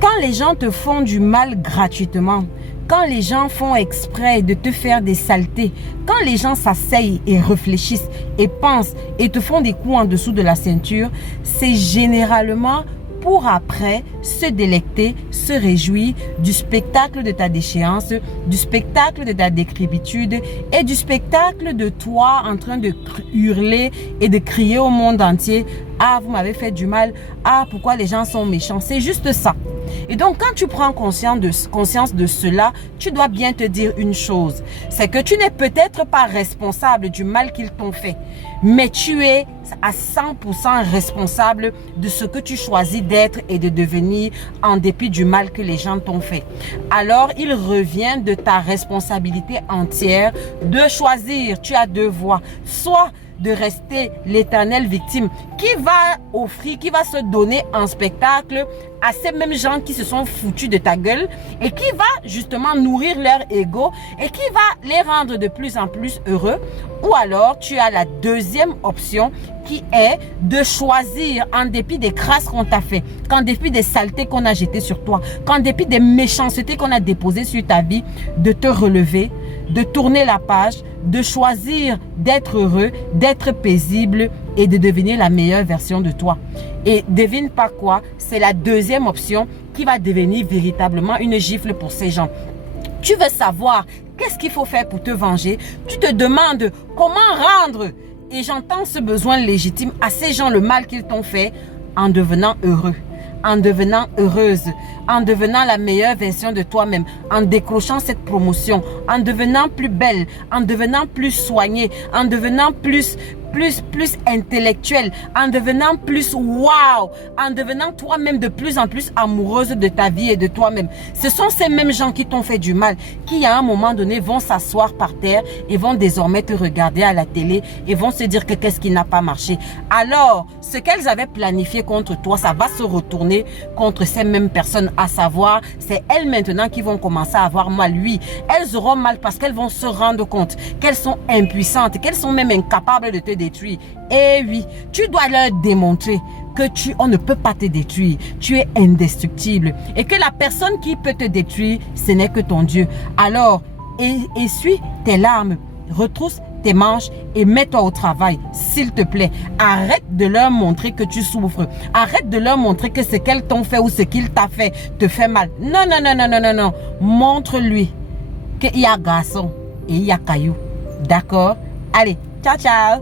Quand les gens te font du mal gratuitement, quand les gens font exprès de te faire des saletés, quand les gens s'asseyent et réfléchissent et pensent et te font des coups en dessous de la ceinture, c'est généralement pour après se délecter, se réjouir du spectacle de ta déchéance, du spectacle de ta décrépitude et du spectacle de toi en train de hurler et de crier au monde entier « Ah, vous m'avez fait du mal. Ah, pourquoi les gens sont méchants ?» C'est juste ça. Et donc, quand tu prends conscience de cela, tu dois bien te dire une chose. C'est que tu n'es peut-être pas responsable du mal qu'ils t'ont fait, mais tu es à 100% responsable de ce que tu choisis d'être et de devenir en dépit du mal que les gens t'ont fait. Alors, il revient de ta responsabilité entière de choisir. Tu as deux voies. Soit de rester l'éternelle victime qui va offrir, qui va se donner en spectacle à ces mêmes gens qui se sont foutus de ta gueule et qui va justement nourrir leur ego et qui va les rendre de plus en plus heureux. Ou alors tu as la deuxième option qui est de choisir en dépit des crasses qu'on t'a fait, qu'en dépit des saletés qu'on a jetées sur toi, qu'en dépit des méchancetés qu'on a déposées sur ta vie, de te relever, de tourner la page, de choisir d'être heureux, d'être paisible et de devenir la meilleure version de toi. Et devine pas quoi, c'est la deuxième option qui va devenir véritablement une gifle pour ces gens. Tu veux savoir qu'est-ce qu'il faut faire pour te venger? Tu te demandes comment rendre, et j'entends ce besoin légitime, à ces gens le mal qu'ils t'ont fait en devenant heureux, en devenant heureuse, en devenant la meilleure version de toi-même, en décrochant cette promotion, en devenant plus belle, en devenant plus soignée, en devenant plus intellectuelle, en devenant plus wow, en devenant toi-même de plus en plus amoureuse de ta vie et de toi-même. Ce sont ces mêmes gens qui t'ont fait du mal, qui à un moment donné vont s'asseoir par terre et vont désormais te regarder à la télé et vont se dire que qu'est-ce qui n'a pas marché. Alors, ce qu'elles avaient planifié contre toi, ça va se retourner contre ces mêmes personnes, à savoir, c'est elles maintenant qui vont commencer à avoir mal. Oui, elles auront mal parce qu'elles vont se rendre compte qu'elles sont impuissantes, qu'elles sont même incapables de te détruire. Et oui, tu dois leur démontrer que on ne peut pas te détruire. Tu es indestructible. Et que la personne qui peut te détruire, ce n'est que ton Dieu. Alors, essuie tes larmes, retrousse tes manches et mets-toi au travail, s'il te plaît. Arrête de leur montrer que tu souffres. Arrête de leur montrer que ce qu'elles t'ont fait ou ce qu'il t'a fait te fait mal. Non, non, non, non, non, non, non. Montre-lui qu'il y a garçon et il y a caillou. D'accord? Allez, ciao, ciao.